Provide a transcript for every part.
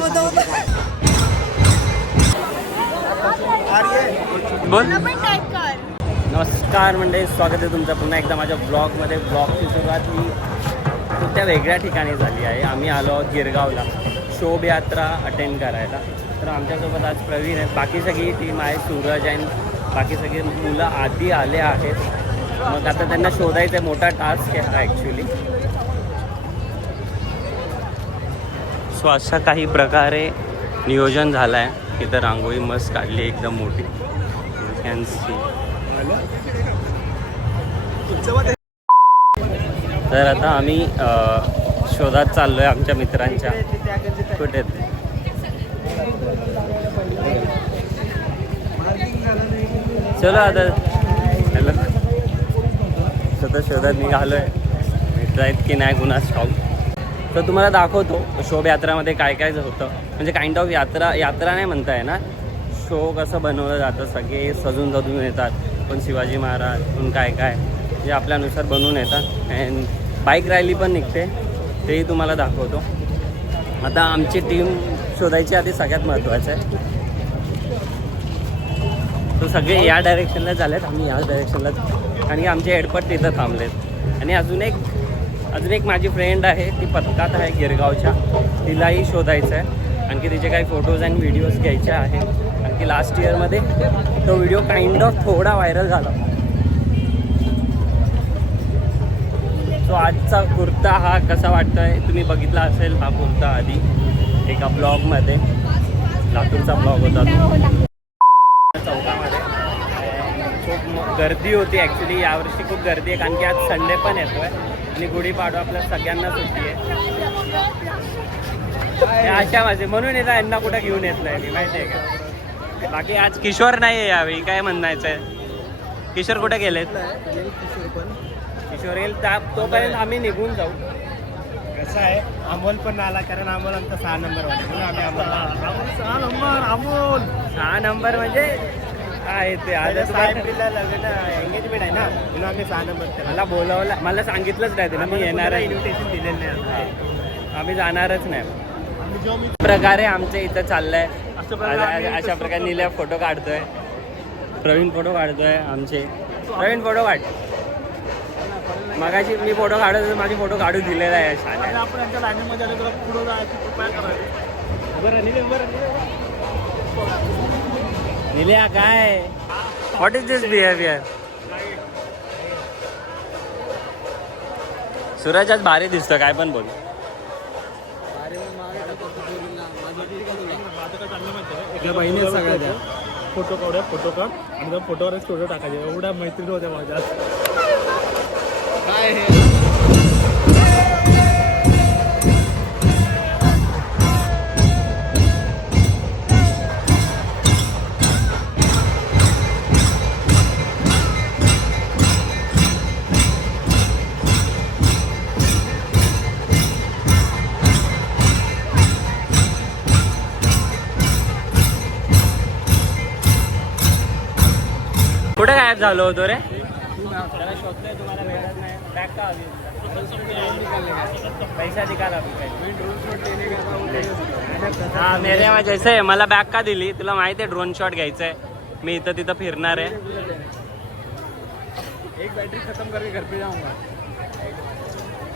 बोल. नमस्कार मंडळी, स्वागत आहे तुमचं पुन्हा एकदा माझ्या ब्लॉगमध्ये. ब्लॉगची सुरुवात ही त्या वेगळ्या ठिकाणी झाली आहे. आम्ही आलो आहोत गिरगावला शोभायात्रा अटेंड करायला. तर आमच्यासोबत आज प्रवीण आहेत, बाकी सगळी टीम आहे, सूरज आणि बाकी सगळी मुलं आधी आले आहेत. मग आता त्यांना शोधायचं आहे, मोठा टास्क आहे हा ॲक्च्युली. सो अशा काही प्रकारे नियोजन झालं आहे. इथं रांगोळी मस्त काढली एकदम मोठी, यू कॅन सी. तर आता आम्ही शोधात चाललो आहे आमच्या मित्रांच्या. कुठे चलो आता हॅलो स्वतः शोधात निघालो आहे. मित्र आहेत की नाही गुन्हाच ठाऊक. तर तुम्हाला दाखवतो शोभायात्रामध्ये काय काय होतं. म्हणजे काइंड ऑफ यात्रा नाही म्हणता येणार, शो कसं बनवलं जातं. सगळे सजून येतात, पण शिवाजी महाराज पण काय काय जे आपल्यानुसार बनवून येतात. अँड बाईक रॅली पण निघते, तेही तुम्हाला दाखवतो. आता आमची टीम शोधायची आधी सगळ्यात महत्त्वाचं आहे. तो सगळे या डायरेक्शनला झालेत, आम्ही या डायरेक्शनला, कारण की आमचे हेडपट तिथं थांबलेत. आणि अजून एक माझी फ्रेंड आहे, ती पथकात आहे गिरगावच्या, तिलाही शोधायचं आहे. आणखी तिचे काही फोटोज आणि व्हिडिओज घ्यायचे आहे. आणखी लास्ट इयरमध्ये तो व्हिडिओ काइंड ऑफ थोडा व्हायरल झाला. सो आजचा कुर्ता हा कसा वाटतोय तुम्ही बघितला असेल हा कुर्ता आधी एका ब्लॉगमध्ये. लातूरचा ब्लॉग होता तो. चौकामध्ये खूप गर्दी होती ॲक्च्युली. यावर्षी खूप गर्दी आहे, कारण की आज संडे पण येतोय आणि गुढीपाडवा आपल्या सगळ्यांना सुट्टी आहे. अशा माझे म्हणून येतात, यांना कुठं घेऊन येत नाही मी, माहिती आहे का. बाकी आज किशोर नाही आहे यावेळी, काय म्हणायचं आहे. किशोर कुठे गेलेत? किशोर येईल तोपर्यंत आम्ही निघून जाऊ. कसं आहे, अमोल पण आला, कारण अमोल आमचा 6 नंबर वाला. अमोल 6 नंबर म्हणजे काय ते आता लग्न एंगेजमेंट आहे ना, म्हणून आम्ही 6 नंबर. मला बोलावलं, मला सांगितलंच नाही ना मी येणार आहे. इन्व्हिटेशन दिलेलं नाही, आम्ही जाणारच नाही. प्रकारे आमच्या इथं चाललंय अशा प्रकारे. निल्या फोटो काढतोय, प्रवीण फोटो काढतोय आमचे. प्रवीण फोटो काढ. मगाशी मी फोटो काढत होतो, माझी फोटो काढू दिलेला आहे. आपण यांच्या लाईनमध्ये आलो, तुला पुढं जायचं उपाय करायचं. बरं निल्या काय, what is this behaviour. Suraj आज भारी दिसतो, काय पण बोल. आपल्या बहिणी सगळ्या फोटो काढूया, फोटो काढ आणि फोटोवरच फोटो टाकायचे. एवढ्या मैत्रिणी होत्या माझ्या. काय हे कुठे गायब झालो होतो रे. त्याला शोधतोय, तुम्हाला भेटत नाही. बॅग का हवी, पैसा निकाला. हा मेरे जैसे आहे. मला बॅग का दिली तुला माहिती आहे, ड्रोन शॉट घ्यायचा आहे. मी इथं तिथं फिरणार आहे. एक बैटरी खत्म करके घर पे जाऊंगा.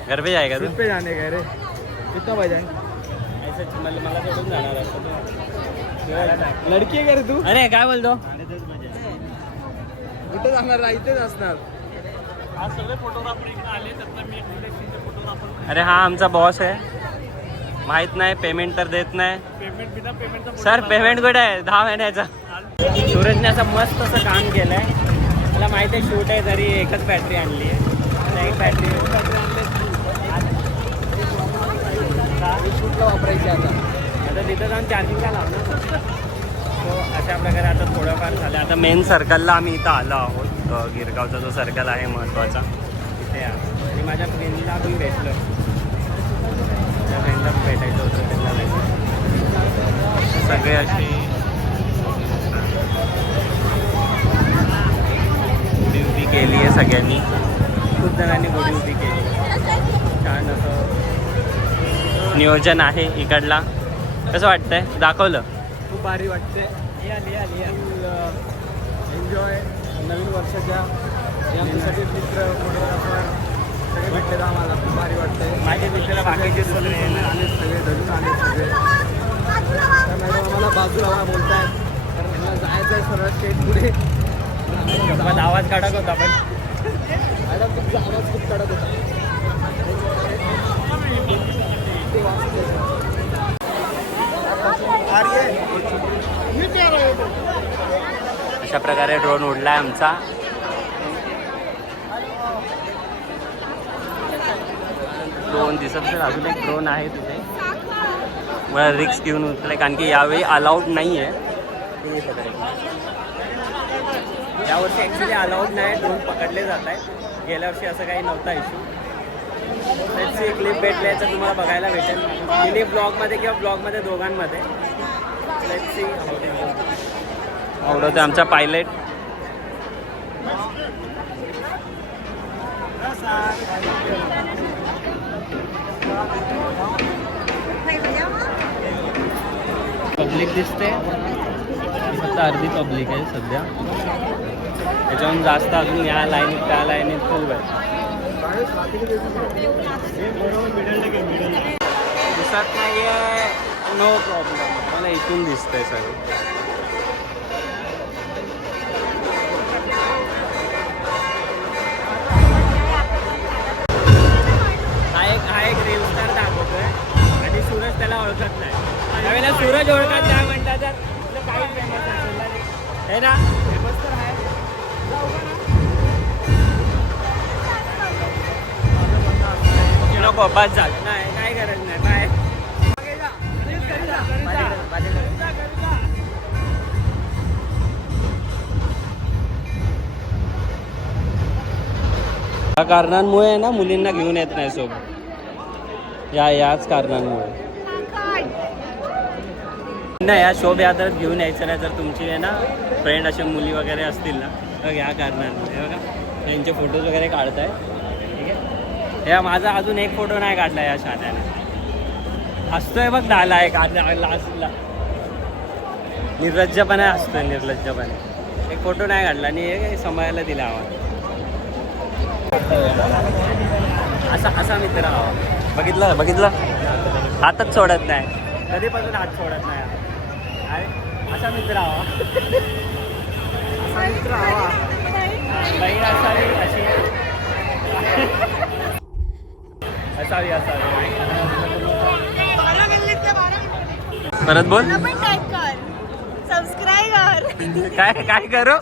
घर पे जाएगा तू? पे जाने का रे, कितना बजे ऐसे मला सोडून जाणार असं. लडकी आहे का रे तू? अरे काय बोलतो. कुठे जाणार, इथेच असणार. अरे हा आमचा बॉस आहे, माहित नाही, पेमेंट तर देत नाही. सर पेमेंट कुठे आहे 10 महिन्याचा. सूरजने असं मस्त असं काम केलं आहे. मला माहिती आहे शूट आहे, तरी एकच बॅटरी आणली आहे. एक बॅटरी शूटला वापरायची आता तिथं जाऊन चार्जिंगला लावणार. सो अशा प्रकारे आता थोडंफार झालं. आता मेन सर्कलला आम्ही इथं आलो आहोत. गिरगावचा जो सर्कल आहे महत्त्वाचा तिथे आहे. आणि माझ्या फ्रेंडला पण भेटलं, माझ्या फ्रेंडला भेटायचं होतं, त्यांना भेटलं. सगळे अशी गुढी उभी केली आहे सगळ्यांनी. खूप जणांनी गुढी उभी केली. छान असं नियोजन आहे इकडला. कसं वाटतंय दाखवलं? खूप भारी वाटते. एन्जॉय नवीन वर्षाच्या आमच्यासाठी मित्र फोटोग्राफर सगळे भेटले आम्हाला खूप भारी वाटते. माझे मित्र बाकीचे सगळे आले सगळे धरून आले सगळे. तर मॅडम आम्हाला बाजूला बोलतायत तर त्यांना जायचं आहे सरळ स्टेट पुढे. आवाज काढत होता पण मॅडम तुमचा आवाज खूप कडक होता. अशा प्रकारे ड्रोन उडलाय आमचा. ड्रोन दिसत नाही, अजून एक ड्रोन आहे तिथे. मला रिक्स घेऊन उचलले कारण की यावेळी अलाउड नाही आहे. यावर्षी ॲक्च्युली अलाउड नाही, ड्रोन पकडले जात आहे. गेल्या वर्षी असं काही नव्हता इश्यू. त्याची क्लिप भेटले तर तुम्हाला बघायला भेटेल मिनी ब्लॉगमध्ये किंवा ब्लॉगमध्ये दोघांमध्ये. लेट्स सी आवडतं आमचा पायलट. पब्लिक दिसते, फक्त अर्धी पब्लिक आहे सध्या. त्याच्याहून जास्त अजून या लाईनीत त्या लाईनीत खूप आहे. दिसत नाही आहे, नो प्रॉब्लेम. मला इथून दिसतंय सगळं. हा एक रील स्टार दाखवतोय आणि सूरज त्याला ओळखत नाही. त्यावेळेला सूरज ओळखत नाही म्हणतात तर काहीच फेमस आहे ना. फेमस तर आहे. नको बस झालं नाही, काय गरज नाही. बाय. या कारणांमुळे ना मुलींना घेऊन येत नाही सोबत. याच कारणांमुळे नाही या शोभायात्रेत घेऊन यायचं नाही. जर तुमची आहे ना फ्रेंड असे मुली वगैरे असतील ना तर या कारणांमुळे बघा त्यांचे फोटोज वगैरे काढताय. ठीक आहे. या माझा अजून एक फोटो नाही काढला या शाद्याने. हसतोय बघ डाला एक लास्टला. निर्लज्जपणे हसतोय, निर्लज्जपणे. एक फोटो नाही काढला आणि हे सांभाळायला दिला आवाज. असा मित्र हवा. बघितलं हातच सोडत नाही, कधीपासून हात सोडत नाही. असा मित्र हवा. बहीण असावी असावी. परत बोल. काय करू.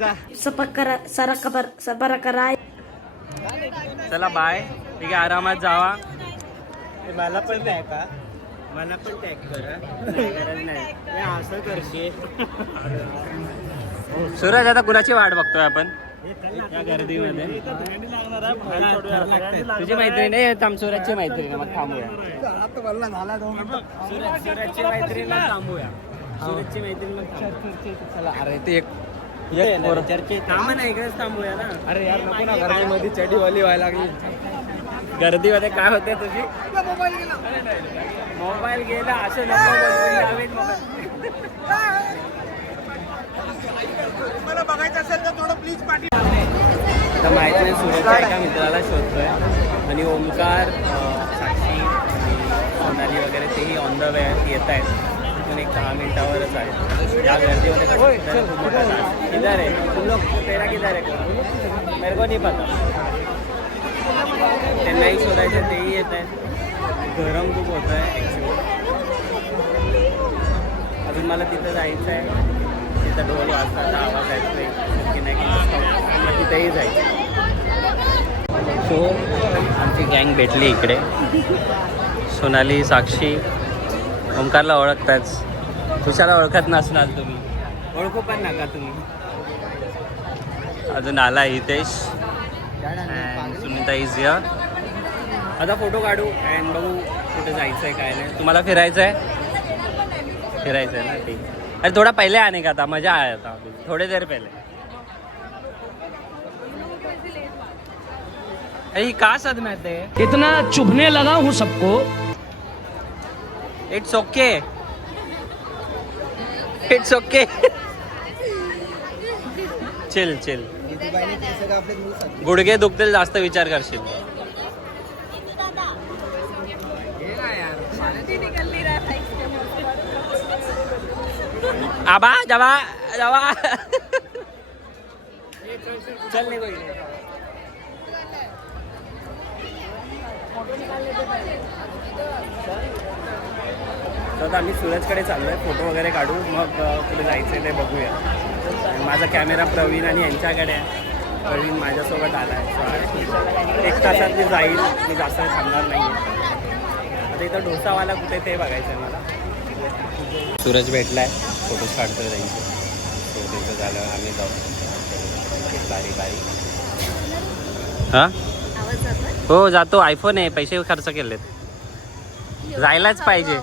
चला बाय. ठीक आहे, आरामात जावा. मला पण टॅग का? मला पण टॅग करा. गरज नाही. असं करशील. सूरज आता कुणाची वाट बघतोय आपण या गर्दीमध्ये. तुझी मैत्रीण आहे थांब. सूरजची मैत्रीण मग थांबूया. सूरजची मैत्रीण थांबूया. सूरजची मैत्रीण मग चला. अरे ते एक थांबा ना, इकडेच थांबूया ना. अरे यार नको ना, गर्दीमध्ये चडीवाली व्हायला लागली. गर्दीमध्ये काय होते तुझी मोबाईल गेला असं नको बोलून. मला बघायचं असेल तर थोडं प्लीज पाठी. तर माहिती नाही, सूरजच्या एका मित्राला शोधतोय आणि ओमकार, साक्षी आणि सोनाली वगैरे तेही ऑन द वे येत आहेत. तिथून एक 10 मिनिटावरच आहे. या गर्दीमध्ये खूप मोठा किधर आहे तुम लोग. तेरा किधर आहे मेरे को नहीं पता. त्यांनाही शोधायचं, तेही येत आहेत. गरम खूप होत आहे ॲक्च्युली. अजून मला तिथं जायचं आहे. तिथं ढोल वाजताना आवाज येतोय की नाही की मग तिथेही जायचं. सो आमची गँग भेटली इकडे. सोनाली, साक्षी, ओमकारला ओळखताच. तुषाला ओळखत नसणार तुम्ही, ओळखू पण नका तुम्ही. अजून आला हितेश, सुनीता इज हिअर. आता फोटो काढू अँड बघू कुठे जायचं आहे काय नाही. तुम्हाला फिरायचं आहे? फिरायचं आहे ना, ठीक. अरे थोड़ा पहले आने का था, मजा आया था अभी थोड़ी देर पहले. अरे कहाँ सदमे थे. इतना चुभने लगा हूँ सबको. It's okay. It's okay. Chill chill. गुडघे दुखतील जास्त विचार करशील. आबा जावा जावा. चल नाही कोई. तर आम्ही सूरजकडे चाललोय, फोटो वगैरे काढू, मग कुठे जायचं ते बघूया. माझा कॅमेरा प्रवीण आणि यांच्याकडे आहे. प्रवीण माझ्यासोबत आला आहे. 1 तासात मी जाईल, मी जास्त थांबणार नाही. आता इथं डोसावाला कुठे ते बघायचं आहे मला. सूरज भेटला आहे, फोटोज काढतोय त्यांचे. तो तिथं झालं आम्ही जाऊ बारी बारी. हां हो जातो. आयफोन आहे, पैसे खर्च केलेत, जायलाच पाहिजे.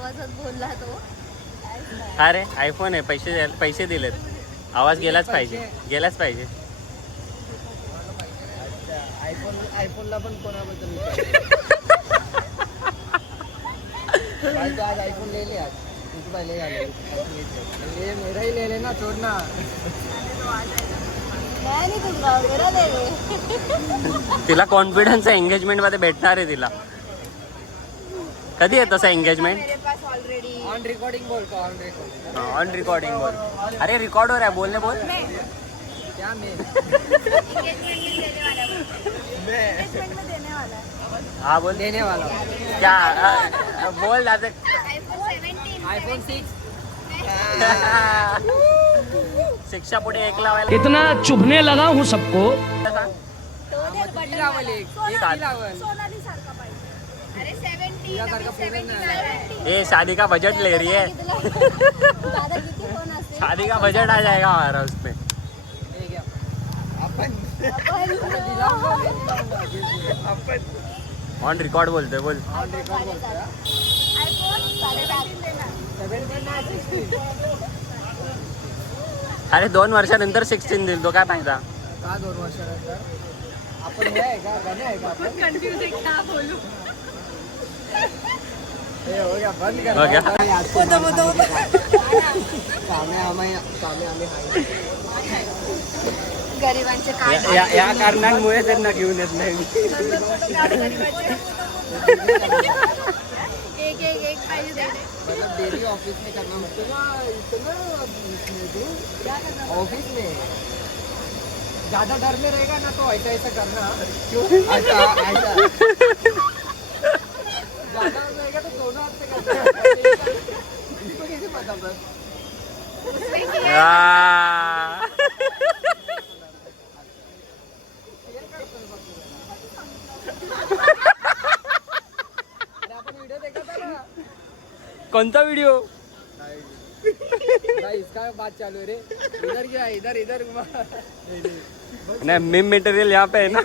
अरे आयफोन आहे, पैसे दिलेत, आवाज गेलाच पाहिजे, गेलाच पाहिजे. आयफोनला पण कोणाबद्दल आज आयफोन ले ले. आज तू पहिले आले ये मेरा ही ले लेना, छोड़ना. तिला कॉन्फिडन्स आहे, एंगेजमेंट मध्ये भेटणार आहे तिला. कधी आहे तसं एंगेजमेंट? ऑन रिकॉर्डिंग बोल का? On recording. ऑन रिकॉर्डिंग बोल. अरे रिकॉर्ड हो रहा है, बोलने बोल. क्या मैं हाँ बोल. देने वाला क्या बोल जाते. आईफोन 6. शिक्षा पुढे 1 लावायला. इतना चुभने लगा हूँ सबको. ये शादी का बजट ले रही है. शादी का बजट आ जाएगा हमारा उसमें. ऑन रिकॉर्ड बोलते बोल. ऑन रिकॉर्ड बोलता. अरे 2 वर्षानंतर 16 देईल तो, काय फायदा. का 2 वर्षानंतर? आपण हे आहे का, गाणे आहे का आपण? कन्फ्यूज आहे क्या बोलू. हे हो गया, बंद कर. हो गया. कामे आम्ही हाय. गरिबांचे या कारणांमुळे त्यांना घेऊन येत नाही. एक पाहिजे. मतलब डेली ऑफिस में करना मुझको ना, इतना इसमें तू ऑफिस में ज्यादा डर में रहेगा ना, तो ऐसा ऐसा करना. क्यों ऐसा ऐसा ज्यादा रहेगा तो दोनों हाथ से करना. इसको कैसे पता बस. अरे आपण व्हिडिओ देखा था ना. कोणता व्हिडिओ? भाई इसका बात चालू है रे. इधर क्या, इधर इधर नाही, मीम मटेरियल यहाँ पे है ना.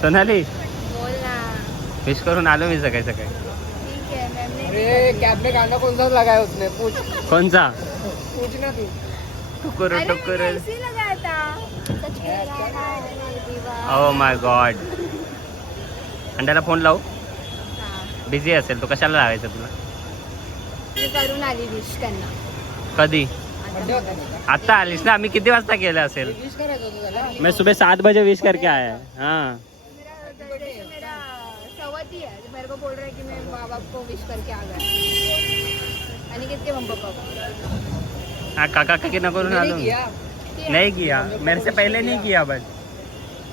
सोनाली बोल ना. विश करून आलो मी सकाळी सकाळी. ठीक है मैम ने. अरे कैब में गाना कौन सा लगाया उसने, पूछ कोणचा? पूछना तू. टुकुर टुकुर. ऐसे लगाया था. सच में. Oh my God. आणि त्याला फोन लावू? बिझी असेल तो, कशाला लावायचं तुला? मी करून आली विश त्यांना. कधी? बर्थडे होता ना. आता आलीस ना. आम्ही किती वाजता केलं असेल? विश करायचं होतं त्याला. मैं सुबह 7 बजे विश करके आया है. हाँ मेरा सवती है, मेरे को बोल रहा है कि मैं माँ बाप को विश करके आ गया. आणि कितके मम्मी पापा. हाँ काका काकी न करून आलो. नहीं किया. नहीं किया, मेरे से पहले नहीं किया. बस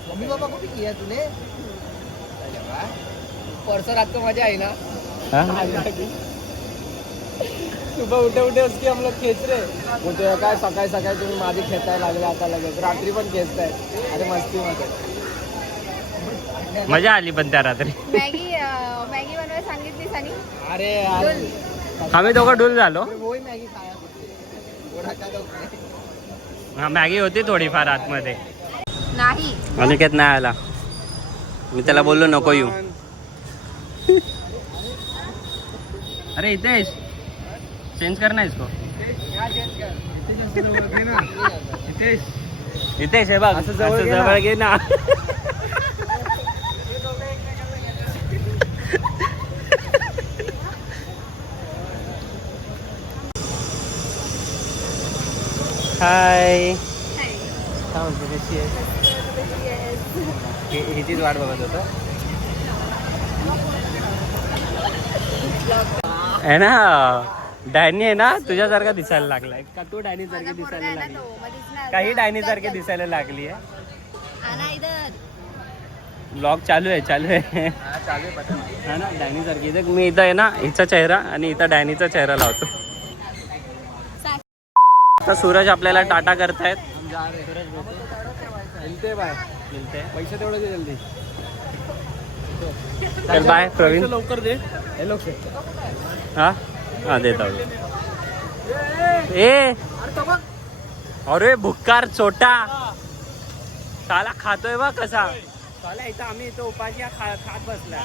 मम्मी पापा को भी किया तूने. अरे वाह. परसों रात को मजा आई ना. सुबह उठे उठे उसकी हम लोग खेच रहे. बोलते काय सकाळी सकाळी तुम्ही माझी खेचायला लागले, आता लगेच रात्री पण खेचताय. अरे मस्ती मध्ये. मजा आली पण त्या रात्री. मॅगी बनवायला सांगितलीस आणि अरे यार, आम्ही दोघं डुल झालो. वही मॅगी खाया कुठे. थोडा का दो. हा मॅगी होती थोडीफार आतमध्ये. नाही. अनिकेत नाही आला. मी त्याला बोललो नको येऊ. अरे इथेच चेंज करना इसको. इथेच आहे बघ. असं जवळ घे ना. हाय हाय. काय म्हणते कशी आहे कशी आहेस? हिचीच वाट बघत होतो आहे ना. डॅनी आहे ना तुझ्यासारखा दिसायला लागलाय का? तू डॅनी सारखी माझा पोरगा दिसायला आहे ना लागली तो, मग दिसणार काही ना. डायनी चल, सारखी चल. दिसायला लागली आहे. आना इधर. ब्लॉग चालू आहे हा ना डॅनी सारखी. इथं मी इथं आहे ना हिचा चेहरा आणि इथं डॅनीचा चेहरा लावतो. आता सूरज आपल्याला टाटा करतायत. मिलते बाय मिळते पैसे तेवढे दे जल्दी. चल बाय प्रवीण. लवकर दे. हेलो हा हा देता ए अरे भुक्कार छोटा साला खातोय बा कसा. साला इथं आम्ही इथं उपाशी खात बसला.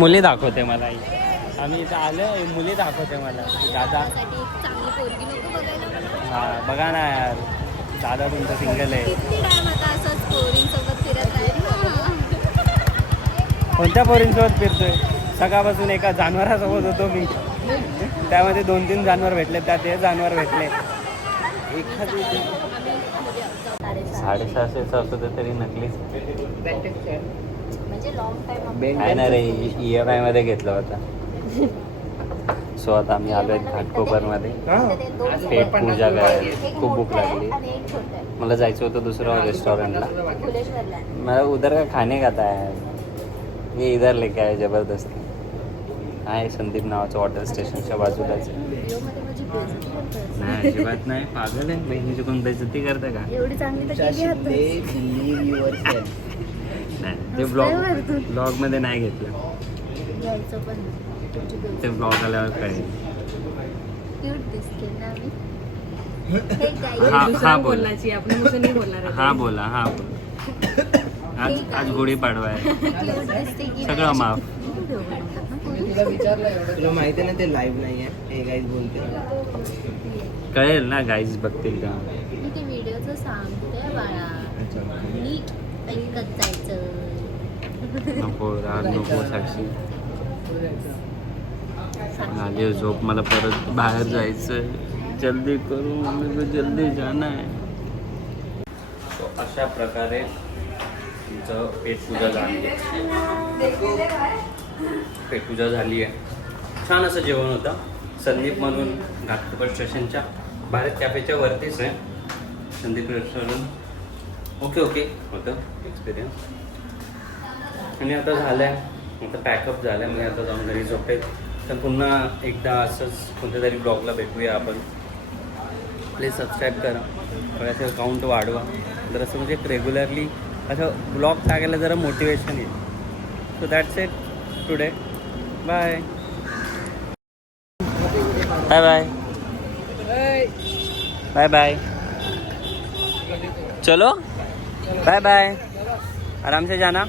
मुली दाखवते मला आई. आम्ही इथं आलोय मुली दाखवते मला दादा. साठी एक चांगली पोरगी नको बघायला मला. हा बघा ना यार दादा तुमचं सिंगल आहे. किती टाइम आता असंच पोरींसोबत फिरत आहे. कोणत्या पोरींसोबत फिरतोय? सकाळपासून एका जनावरासोबत होतो मी. त्यामध्ये 2-3 जनावर भेटले त्यात हे जनावर भेटले. एखादी 650 असू दे तरी नकलीच म्हणजे लॉंग टाइम आहे ना रे. EMI मध्ये घेतला होता. सो आता आम्ही आलो आहे घाटकोपरमध्ये पेट पूजा करायला. खूप भूक लागली. आणि एक छोटा आहे मला जायचं होतं दुसरं रेस्टॉरंटला. फुलेश्वरला. मला उधर का खाने का था ये इधर लेके आहे जबरदस्ती. आहे संदीप नावाचं हॉटेल स्टेशनच्या बाजूलाच आहे. व्हिडिओमध्ये माझी बेइज्जती पण करते. नाही अजिबात नाही. पागल आहे बहिणीची कोण बेइज्जती करते का? एवढी चांगली तर केली आताच. नाही ते ब्लॉग मध्ये नाही घेतलं. घ्यायचं पण नाही. तुमची ते ब्लॉग आल्यावर कळेल. क्यूट दिसते ना मी. हे guys. हा बोला बोलण्याची आपण मुसं नाही बोलणार आहे. हा बोला हा बोला. आज गुढीपाडवा आहे. Cute दिसते की सगळं नाही? माफ. तुला विचारलं एवढं. तुला माहिती आहे ना ते लाईव्ह नाही आहे. हे काहीच बोलते. कळेल ना गाईज बघतील का? मी ते व्हिडिओचं सांगते बाळा. नीट ऐकत जायचं. नको राग नको साक्षी. आली झोप. मला परत बाहेर जायचं. जल्दी करू मम्मी को जल्दी जाना है. अशा प्रकारे तुमचं पेटपूजा झाली आहे. पेटपूजा झाली आहे. छान असं जेवण होतं. संदीप म्हणून घाटकोपर स्टेशनच्या भारत कॅफेच्या वरतीच आहे संदीप रेस्टॉरंट. ओके होतं एक्सपिरियन्स. आणि आता झालं आहे. आता पॅकअप झालं आहे. मी आता जाऊन घरी झोपेल. तर पुन्हा एकदा असंच कोणत्या तरी ब्लॉगला भेटूया आपण. प्लीज सबस्क्राईब करा. थोड्याचं अकाउंट वाढवा. तर असं म्हणजे रेग्युलरली असं ब्लॉग टाकायला जरा मोटिवेशन येईल. So that's it today. Bye bye bye bye bye. चलो बाय बाय. आराम से जाना.